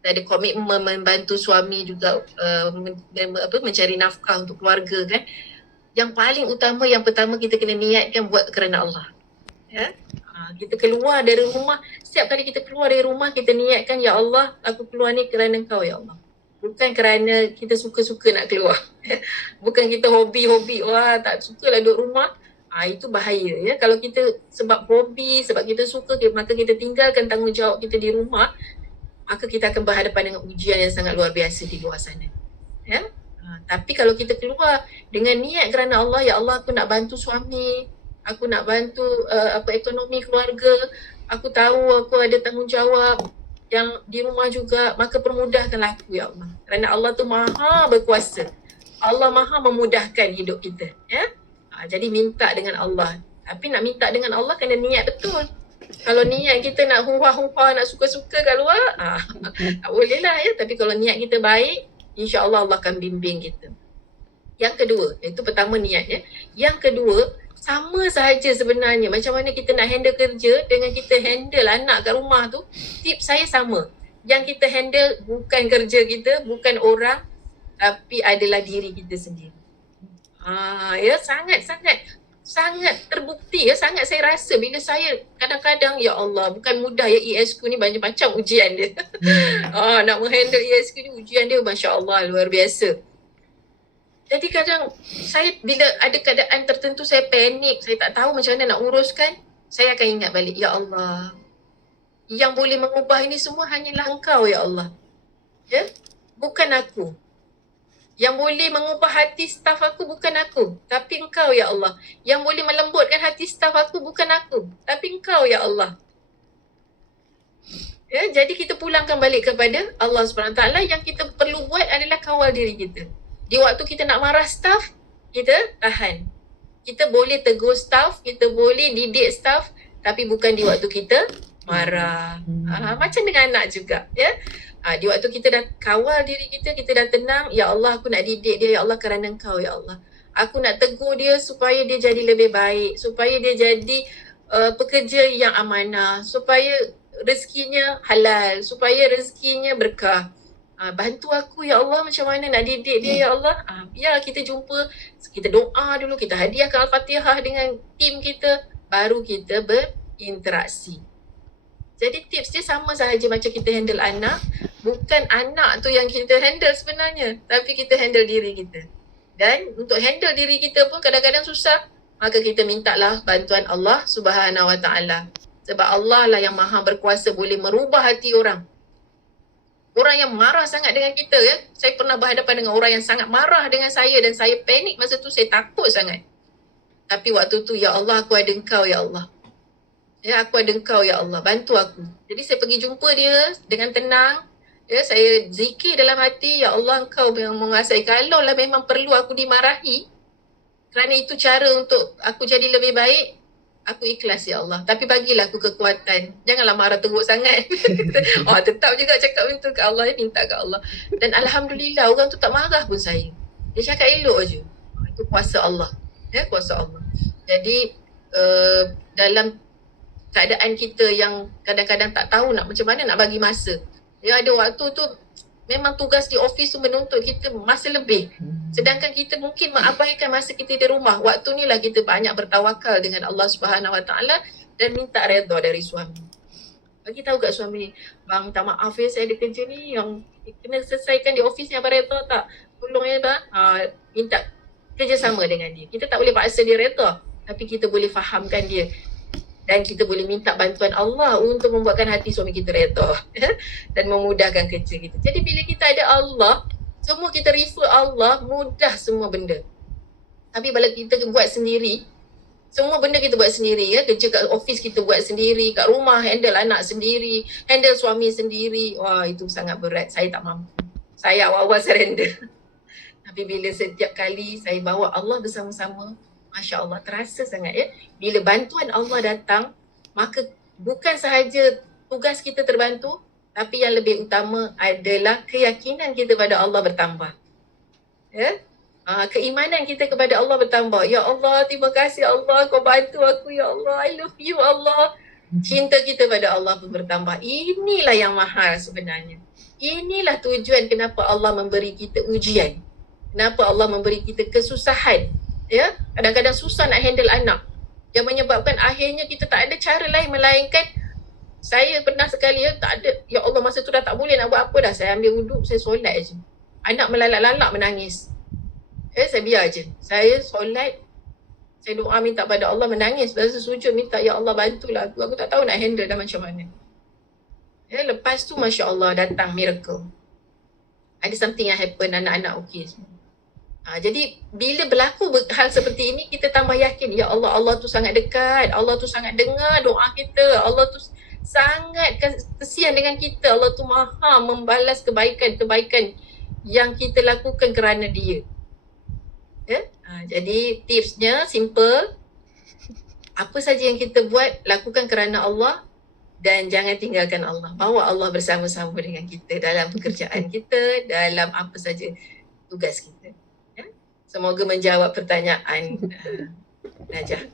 ada komitmen membantu suami juga mencari nafkah untuk keluarga kan. Yang paling utama, yang pertama kita kena niatkan buat kerana Allah. Ya. Kita keluar dari rumah, setiap kali kita keluar dari rumah kita niatkan, ya Allah, aku keluar ni kerana Engkau ya Allah. Bukan kerana kita suka-suka nak keluar. Bukan kita hobi-hobi, wah tak suka lah duduk rumah. Itu bahaya ya. Kalau kita sebab hobi, sebab kita suka, maka kita tinggalkan tanggungjawab kita di rumah, maka kita akan berhadapan dengan ujian yang sangat luar biasa di luar sana. Ya. Tapi kalau kita keluar dengan niat kerana Allah, ya Allah aku nak bantu suami, aku nak bantu ekonomi keluarga, aku tahu aku ada tanggungjawab yang di rumah juga, maka permudahkanlah aku ya Allah. Kerana Allah tu maha berkuasa. Allah maha memudahkan hidup kita. Ya? Jadi minta dengan Allah. Tapi nak minta dengan Allah kena niat betul. Kalau niat kita nak huha-huha, nak suka-suka kat luar, tak boleh lah ya. Tapi kalau niat kita baik, insya-Allah Allah akan bimbing kita. Yang kedua, itu pertama niat ya. Yang kedua, sama sahaja sebenarnya macam mana kita nak handle kerja dengan kita handle anak kat rumah tu, tips saya sama. Yang kita handle bukan kerja kita, bukan orang, tapi adalah diri kita sendiri. Ya, sangat terbukti ya, sangat saya rasa bila saya kadang-kadang, ya Allah, bukan mudah ya ESQ ni, banyak macam ujian dia. Nak menghandle ESQ ni, ujian dia masya-Allah luar biasa. Jadi kadang saya bila ada keadaan tertentu saya panik, saya tak tahu macam mana nak uruskan, saya akan ingat balik, ya Allah, yang boleh mengubah ini semua hanyalah Engkau ya Allah. Ya? Bukan aku. Yang boleh mengubah hati staf aku bukan aku, tapi Engkau ya Allah. Yang boleh melembutkan hati staf aku bukan aku, tapi Engkau ya Allah. Ya, jadi kita pulangkan balik kepada Allah SWT. Yang kita perlu buat adalah kawal diri kita. Di waktu kita nak marah staf, kita tahan. Kita boleh tegur staf, kita boleh didik staf, tapi bukan di waktu kita marah. Macam dengan anak juga, ya. Di waktu kita dah kawal diri kita, kita dah tenang, ya Allah aku nak didik dia, ya Allah kerana Engkau ya Allah. Aku nak tegur dia supaya dia jadi lebih baik, supaya dia jadi pekerja yang amanah, supaya rezekinya halal, supaya rezekinya berkah. Bantu aku ya Allah macam mana nak didik dia ya Allah. Biar kita jumpa, kita doa dulu, kita hadiahkan Al-Fatihah dengan tim kita, baru kita berinteraksi. Jadi tips dia sama sahaja macam kita handle anak. Bukan anak tu yang kita handle sebenarnya, tapi kita handle diri kita. Dan untuk handle diri kita pun kadang-kadang susah, maka kita mintalah bantuan Allah Subhanahu Wa Taala. Sebab Allah lah yang maha berkuasa boleh merubah hati orang. Orang yang marah sangat dengan kita ya. Saya pernah berhadapan dengan orang yang sangat marah dengan saya dan saya panik masa tu, saya takut sangat. Tapi waktu tu, ya Allah aku ada Engkau ya Allah. Ya, aku ada Engkau ya Allah, bantu aku. Jadi saya pergi jumpa dia dengan tenang. Ya, saya zikir dalam hati, ya Allah Engkau yang menguasai. Kalau lah memang perlu aku dimarahi, kerana itu cara untuk aku jadi lebih baik, aku ikhlas ya Allah. Tapi bagilah aku kekuatan. Janganlah marah teruk sangat. Tetap juga cakap betul ke Allah, minta ke Allah. Dan Alhamdulillah orang tu tak marah pun saya. Dia cakap elok je. Itu kuasa Allah. Ya, kuasa Allah. Jadi dalam keadaan kita yang kadang-kadang tak tahu nak macam mana nak bagi masa. Ya, ada waktu tu memang tugas di office tu menuntut kita masa lebih. Sedangkan kita mungkin mengabaikan masa kita di rumah. Waktu ni lah kita banyak bertawakal dengan Allah Subhanahu Wa Taala dan minta redha dari suami. Bagi tahu kat suami, bang tak maaf ya saya ada kerja ni yang kena selesaikan di office ni, abang redha tak? Tolong ya bang. Minta kerjasama dengan dia. Kita tak boleh paksa dia redha, tapi kita boleh fahamkan dia. Dan kita boleh minta bantuan Allah untuk membuatkan hati suami kita redha dan memudahkan kerja kita. Jadi bila kita ada Allah, semua kita refer Allah, mudah semua benda. Tapi bila kita buat sendiri, semua benda kita buat sendiri ya. Kerja kat office kita buat sendiri, kat rumah handle anak sendiri, handle suami sendiri. Wah, itu sangat berat. Saya tak mampu. Saya awal-awal surrender. Tapi bila setiap kali saya bawa Allah bersama-sama, Masya Allah, terasa sangat ya. Bila bantuan Allah datang, maka bukan sahaja tugas kita terbantu, tapi yang lebih utama adalah keyakinan kita pada Allah bertambah. Ya? Keimanan kita kepada Allah bertambah. Ya Allah, terima kasih Allah, kau bantu aku ya Allah. I love you Allah. cinta kita pada Allah pun bertambah. Inilah yang mahal sebenarnya. Inilah tujuan kenapa Allah memberi kita ujian. Kenapa Allah memberi kita kesusahan. Ya, kadang-kadang susah nak handle anak. Yang menyebabkan akhirnya kita tak ada cara lain melainkan saya pernah sekali tak ada, ya Allah masa tu dah tak boleh nak buat apa dah. Saya ambil wuduk, saya solat je. Anak melalak-lalak menangis. Saya biar je. Saya solat, saya doa minta pada Allah, menangis. Lepas tu sujud minta, ya Allah bantulah aku. Aku tak tahu nak handle dah macam mana. Lepas tu Masya Allah datang miracle. Ada something yang happen, anak-anak okey semua. Jadi bila berlaku hal seperti ini, kita tambah yakin, ya Allah, Allah tu sangat dekat. Allah tu sangat dengar doa kita. Allah tu sangat kesian dengan kita. Allah tu maha membalas kebaikan-kebaikan yang kita lakukan kerana dia. Jadi tipsnya simple. Apa saja yang kita buat, lakukan kerana Allah dan jangan tinggalkan Allah. Bawa Allah bersama-sama dengan kita dalam pekerjaan kita, dalam apa saja tugas kita. Semoga menjawab pertanyaan Najah.